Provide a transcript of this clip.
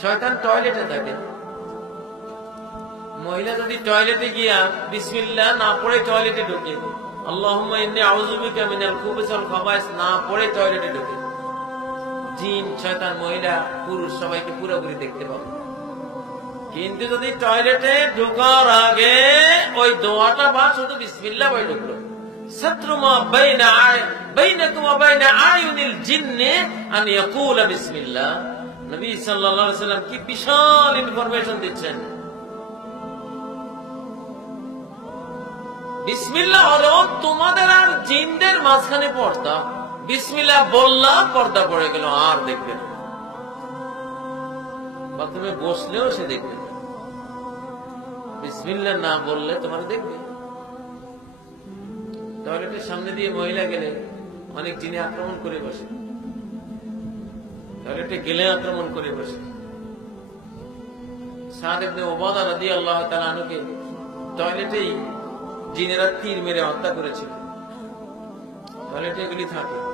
শয়তান টয়লেটে থাকে। মহিলা যদি টয়লেটে গিয়া বিসমিল্লাহ না পড়ে টয়লেটে ঢুকে কিন্তু যদি টয়লেটে ঢোকার আগে ওই দোয়াটা বা শুধু বিসমিল্লাহ বলে ঢুকলো। শত্রুমা বাইনা আয়ুনিল জিন্নি আন ইয়াকুলা বিসমিল্লাহ। নবী সাল্লাম কি বিশাল ইনফরমেশন দিচ্ছেন। হলো তোমাদের আর জিনদের মাঝখানে পর্দা। বিসমিল্লাহ বললা পর্দা পড়ে গেল, আর দেখবে না। বসলেও সে দেখবে না। না বললে তোমার দেখবে। টয়লেটের সামনে দিয়ে মহিলা গেলে অনেক জিনে আক্রমণ করে বসে। টয়লেটে গেলে আক্রমণ করে বসে। ওবাদা রাদিয়াল্লাহু তাআলা আনুকে টয়লেটেই জিনেরা তীর মেরে হত্যা করেছিল। টয়লেটে এগুলি থাকে।